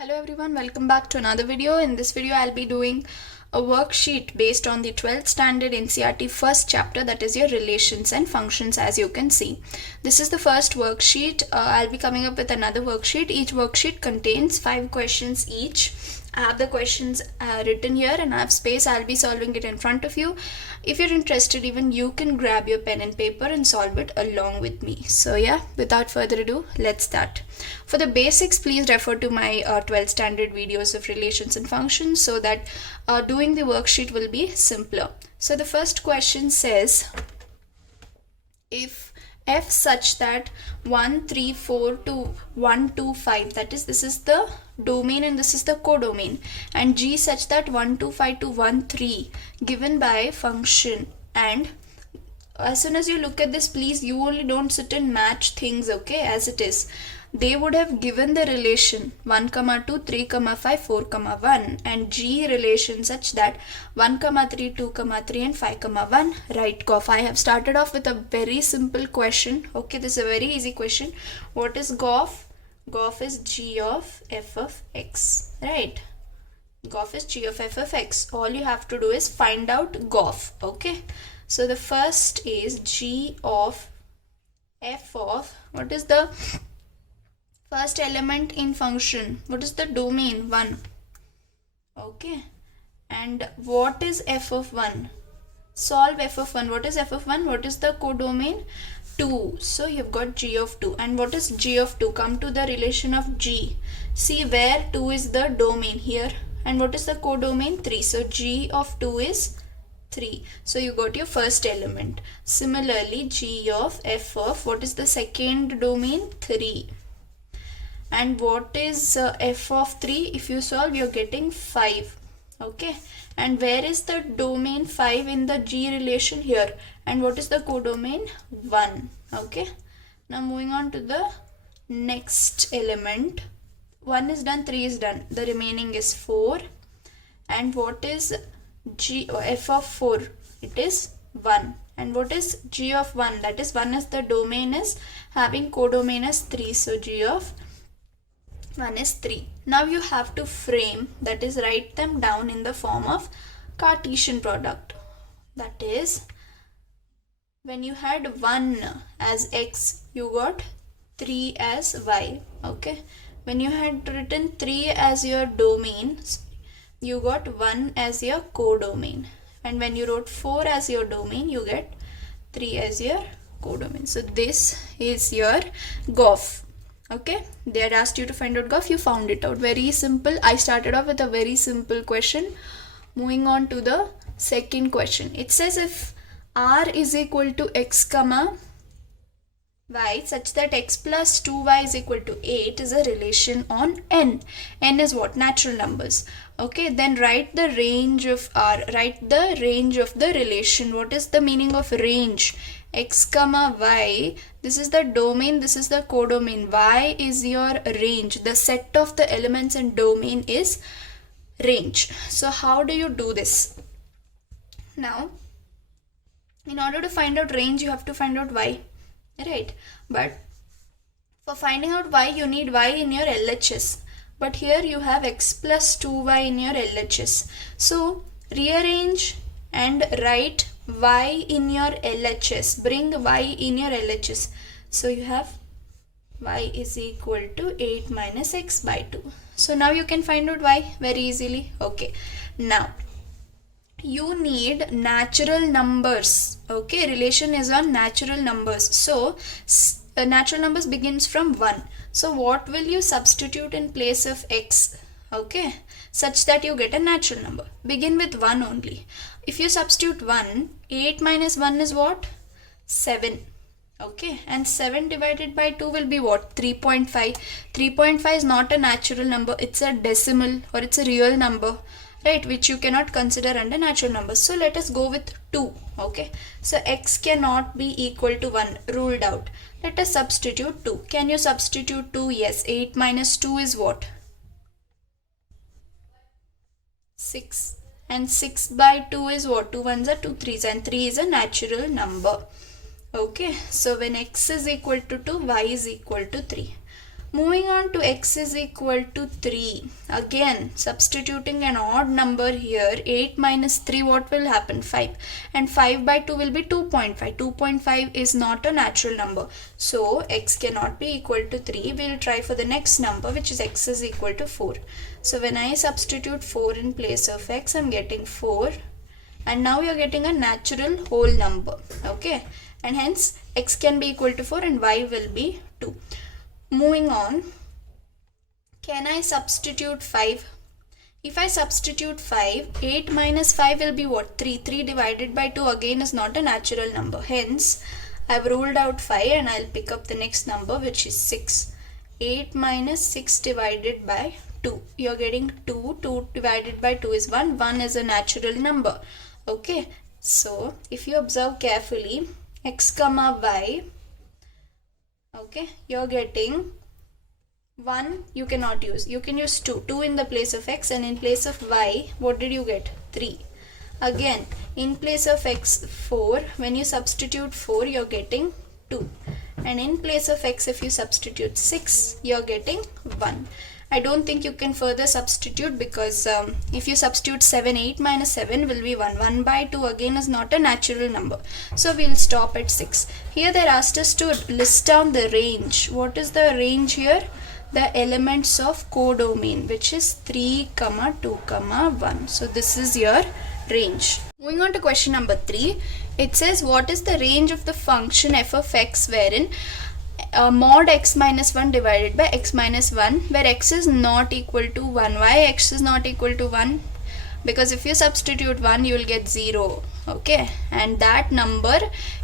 Hello everyone, welcome back to another video. In this video I'll be doing a worksheet based on the 12th standard NCERT first chapter, that is your relations and functions. As you can see, this is the first worksheet. I'll be coming up with another worksheet. Each worksheet contains 5 questions each. I have the questions written here and I have space. I'll be solving it in front of you. If you're interested, even you can grab your pen and paper and solve it along with me. So yeah, without further ado, let's start. For the basics, please refer to my 12th standard videos of relations and functions so that doing the worksheet will be simpler. So the first question says, if f such that 1, 3, 4 to 1, 2, 5, that is, this is the domain and this is the codomain, and g such that 1, 2, 5 to 1, 3 given by function. And as soon as you look at this, please, you only don't sit and match things, okay, as it is. They would have given the relation 1, 2, 3, 5, 4, 1 and g relation such that 1, 3, 2, 3 and 5, 1. Right, Goff. I have started off with a very simple question. Okay, this is a very easy question. What is Goff? Goff is g of f of x. Right. Goff is g of f of x. All you have to do is find out Goff. Okay. So the first is g of f of, what is the first element in function? What is the domain? 1. Okay. And what is f of 1? Solve f of 1. What is f of 1? What is the codomain? 2. So you've got g of 2. And what is g of 2? Come to the relation of g. See where 2 is the domain here. And what is the codomain? 3. So g of 2 is 3. So you got your first element. Similarly, g of f of, what is the second domain? 3. And what is f of 3? If you solve, you're getting 5. Okay. And where is the domain 5 in the g relation? Here. And what is the codomain? 1. Okay. Now moving on to the next element. 1 is done, 3 is done. The remaining is 4. And what is f of 4? It is 1. And what is g of 1? That is, 1 is the domain is having codomain as 3. So g of 1 is 3. Now you have to frame, that is, write them down in the form of Cartesian product. That is, when you had 1 as x, you got 3 as y. Okay. When you had written 3 as your domain, you got 1 as your codomain. And when you wrote 4 as your domain, you get 3 as your codomain. So this is your Goff. Okay, they had asked you to find out Goff, you found it out. Very simple. I started off with a very simple question. Moving on to the second question. It says if r is equal to x comma y such that x plus 2y is equal to 8 is a relation on n. N is what? Natural numbers. Okay, then write the range of r. Write the range of the relation. What is the meaning of range? X comma y, this is the domain, this is the codomain. Y is your range. The set of the elements in domain is range. So how do you do this? Now, in order to find out range, you have to find out y, right? But for finding out y, you need y in your LHS. But here you have x plus 2y in your LHS. So rearrange and write y in your LHS. Bring y in your LHS. So you have y is equal to 8 minus x by 2. So now you can find out y very easily. Okay. Now you need natural numbers. Okay. Relation is on natural numbers. So natural numbers begins from 1. So what will you substitute in place of x? Okay. Such that you get a natural number. Begin with 1 only. If you substitute 1, 8 minus 1 is what? 7. Okay. And 7 divided by 2 will be what? 3.5. 3.5 is not a natural number. It's a decimal or it's a real number, right? Which you cannot consider under natural numbers. So let us go with 2. Okay. So x cannot be equal to 1. Ruled out. Let us substitute 2. Can you substitute 2? Yes. 8 minus 2 is what? 6. And 6 by 2 is what? 2 ones are 2 3s and 3 is a natural number. Okay. So when x is equal to 2, y is equal to 3. Moving on to x is equal to 3. Again, substituting an odd number here, 8 minus 3, what will happen? 5. And 5 by 2 will be 2.5. 2.5 is not a natural number. So, x cannot be equal to 3. We will try for the next number, which is x is equal to 4. So, when I substitute 4 in place of x, I am getting 4. And now you are getting a natural whole number. Okay. And hence, x can be equal to 4 and y will be 2. Moving on, can I substitute 5? If I substitute 5, 8 minus 5 will be what? 3. 3 divided by 2 again is not a natural number. Hence, I have ruled out 5 and I will pick up the next number, which is 6. 8 minus 6 divided by 2. You are getting 2. 2 divided by 2 is 1. 1 is a natural number. Okay. So, if you observe carefully, x comma y, okay, you're getting 1, you cannot use. You can use 2. 2 in the place of x, and in place of y, what did you get? 3. Again, in place of x, 4. When you substitute 4, you're getting 2. And in place of x, if you substitute 6, you're getting 1. I don't think you can further substitute because if you substitute 7, 8 minus 7 will be 1. 1 by 2 again is not a natural number. So we'll stop at 6. Here they asked us to list down the range. What is the range here? The elements of codomain, which is 3, 2, 1. So this is your range. Moving on to question number 3. It says what is the range of the function f of x wherein mod x minus 1 divided by x minus 1, where x is not equal to 1. Why x is not equal to 1? Because if you substitute 1, you will get 0. Okay, and that number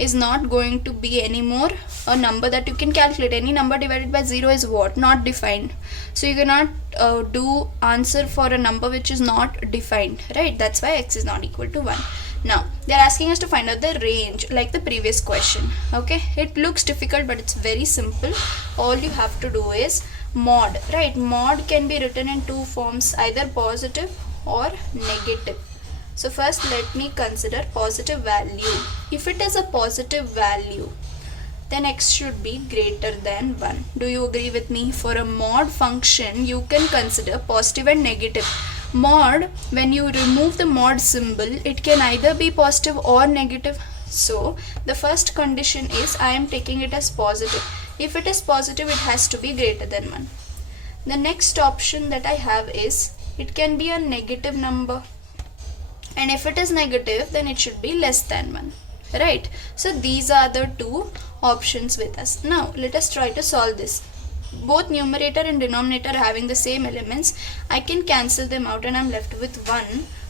is not going to be anymore a number that you can calculate. Any number divided by 0 is what? Not defined. So you cannot do answer for a number which is not defined, right? That's why x is not equal to 1. Now, they are asking us to find out the range like the previous question. Okay, it looks difficult, but it's very simple. All you have to do is mod, right? Mod can be written in two forms, either positive or negative. So first let me consider positive value. If it is a positive value, then x should be greater than 1. Do you agree with me? For a mod function, you can consider positive and negative. Mod, when you remove the mod symbol, it can either be positive or negative. So the first condition is I am taking it as positive. If it is positive, it has to be greater than 1. The next option that I have is it can be a negative number, and if it is negative, then it should be less than 1, right? So these are the two options with us. Now let us try to solve this. Both numerator and denominator are having the same elements. I can cancel them out and I'm left with 1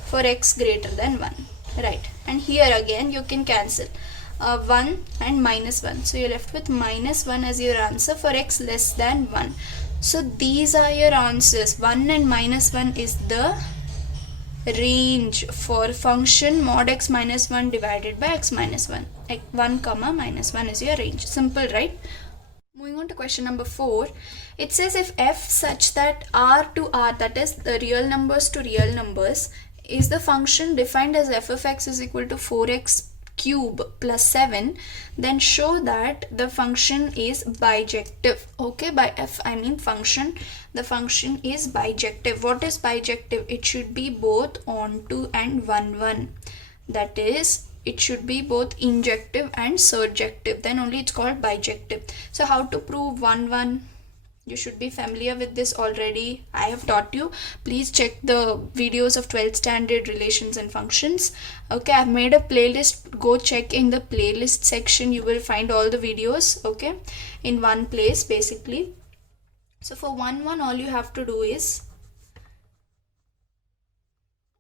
for x greater than 1, right? And here again you can cancel 1 and minus 1. So you're left with minus 1 as your answer for x less than 1. So these are your answers. 1 and minus 1 is the range for function mod x minus 1 divided by x minus 1. 1 comma minus 1 is your range. Simple, right? Moving on to question number 4. It says if f such that r to r, that is the real numbers to real numbers, is the function defined as f of x is equal to 4x cube plus 7, then show that the function is bijective. Okay, by f I mean function. The function is bijective. What is bijective? It should be both onto and 1 1. That is, it should be both injective and surjective. Then only it's called bijective. So how to prove 1 1? You should be familiar with this already. I have taught you. Please check the videos of 12th standard relations and functions. Okay, I've made a playlist. Go check in the playlist section. You will find all the videos, okay, in one place basically. So for 1 1, all you have to do is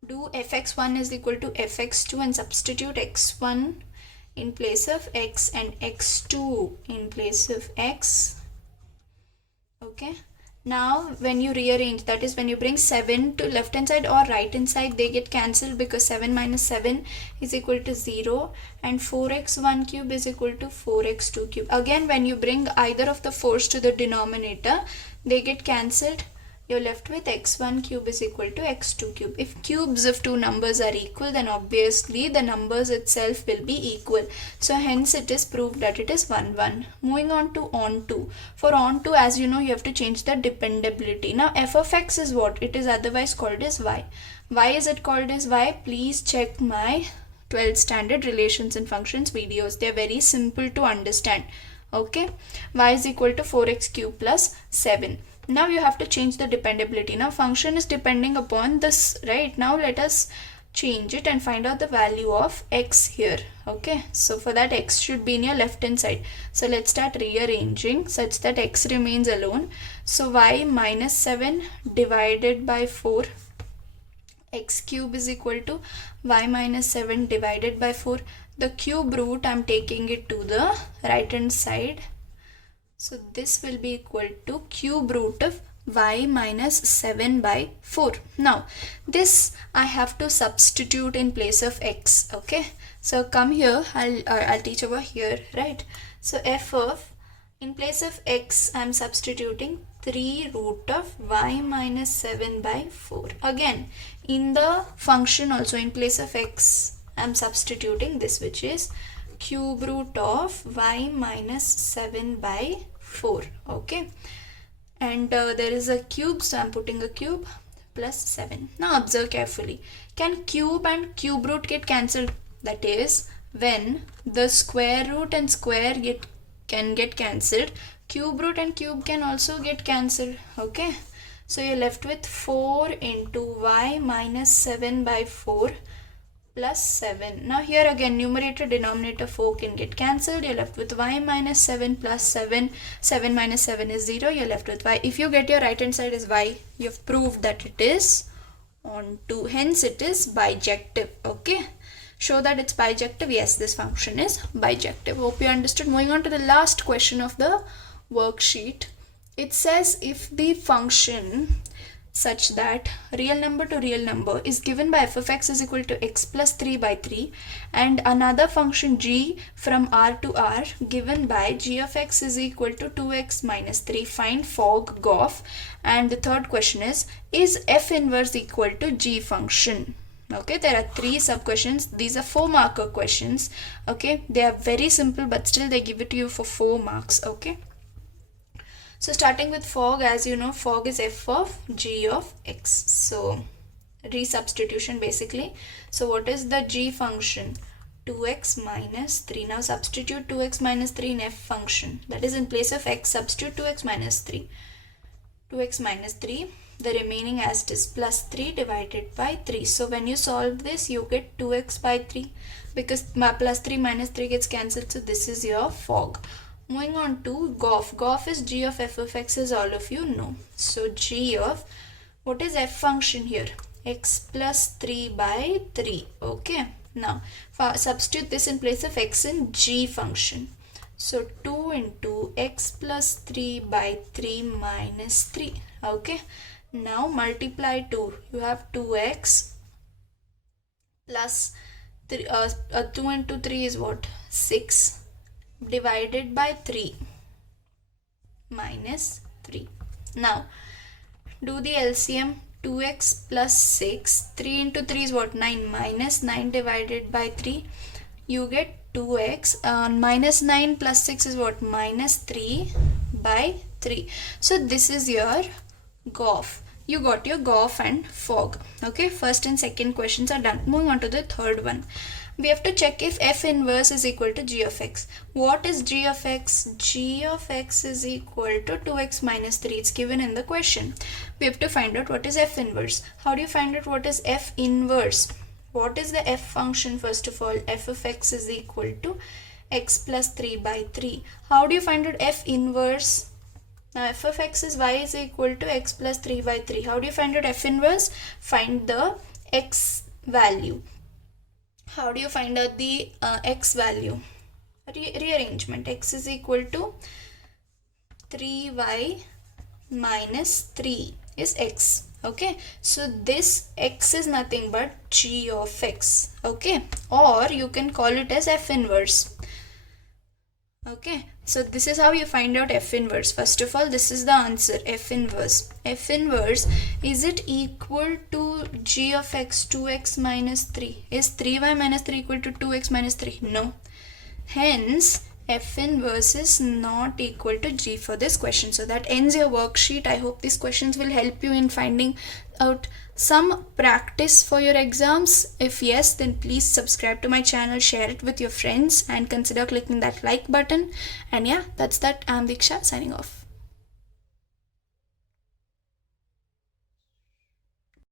do fx1 is equal to fx2 and substitute x1 in place of x and x2 in place of x. Okay, now when you rearrange, that is when you bring 7 to left hand side or right hand side, they get cancelled because 7 minus 7 is equal to 0 and 4x1 cube is equal to 4x2 cube. Again, when you bring either of the 4's to the denominator, they get cancelled. you're left with x1 cube is equal to x2 cube. If cubes of two numbers are equal, then obviously the numbers itself will be equal. So hence it is proved that it is 1, 1. Moving on to onto. For onto, as you know, you have to change the dependability. Now f of x is what? It is otherwise called as y. Why is it called as y? Please check my 12th standard relations and functions videos. They are very simple to understand. Okay, y is equal to 4x cube plus 7. Now you have to change the dependability. Now function is depending upon this, right? Now let us change it and find out the value of x here. Okay, so for that x should be in your left hand side. So let's start rearranging such that x remains alone. So y minus 7 divided by 4, x cube is equal to y minus 7 divided by 4. The cube root, I'm taking it to the right hand side. So this will be equal to cube root of y minus 7 by 4. Now this I have to substitute in place of x. Okay, so come here, I'll teach over here, right? So f of, in place of x, I'm substituting 3 root of y minus 7 by 4. Again, in the function also, in place of x, I'm substituting this, which is cube root of y minus 7 by 4. Okay, and there is a cube, so I'm putting a cube plus 7. Now observe carefully. Can cube and cube root get cancelled? That is, when the square root and square can get cancelled, cube root and cube can also get cancelled. Okay, so you're left with 4 into y minus 7 by 4 plus 7. Now here again, numerator denominator 4 can get cancelled. You're left with y minus 7 plus 7. 7 minus 7 is 0. You're left with y. If you get your right hand side is y, you've proved that it is onto. Hence it is bijective. Okay, show that it's bijective. Yes, this function is bijective. Hope you understood. Moving on to the last question of the worksheet. It says if the function such that real number to real number is given by f of x is equal to x plus 3 by 3, and another function g from r to r given by g of x is equal to 2x minus 3, find fog gof. And the third question is f inverse equal to g function? Okay, there are 3 sub questions. These are 4 marker questions. Okay, they are very simple, but still they give it to you for 4 marks. Okay, so starting with fog, as you know, fog is f of g of x. So resubstitution basically. So what is the g function? 2x minus 3. Now substitute 2x minus 3 in f function. That is, in place of x, substitute 2x minus 3. 2x minus 3. The remaining as it is plus 3 divided by 3. So when you solve this, you get 2x by 3 because plus 3 minus 3 gets cancelled. So this is your fog. Moving on to gof. Gof is g of f of x, as all of you know. So g of, what is f function here? X plus 3 by 3. Okay. Now substitute this in place of x in g function. So 2 into x plus 3 by 3 minus 3. Okay. Now multiply 2. You have 2x plus 3, 2 into 3 is what? 6 divided by 3 minus 3. Now do the LCM. 2x plus 6, 3 into 3 is what? 9, minus 9 divided by 3. You get 2x. Minus 9 plus 6 is what? Minus 3 by 3. So this is your gof. You got your gof and fog. Okay, first and second questions are done. Moving on to the third one. We have to check if f inverse is equal to g of x. What is g of x? G of x is equal to 2x minus 3. It's given in the question. We have to find out what is f inverse. How do you find out what is f inverse? What is the f function? First of all, f of x is equal to x plus 3 by 3. How do you find out f inverse? Now f of x is y is equal to x plus 3 by 3. How do you find out f inverse? Find the x value. How do you find out the x value? Rearrangement. X is equal to 3y minus 3 is x. Okay, so this x is nothing but g of x. Okay, or you can call it as f inverse. Okay, So this is how you find out F inverse. First of all, this is the answer, F inverse. F inverse, is it equal to g of x 2x minus 3? Is 3y minus 3 equal to 2x minus 3? No. Hence, F inverse is not equal to g for this question. So that ends your worksheet. I hope these questions will help you in finding out some practice for your exams. If yes, then please subscribe to my channel, share it with your friends, and consider clicking that like button. And yeah, that's that. I'm Diksha signing off.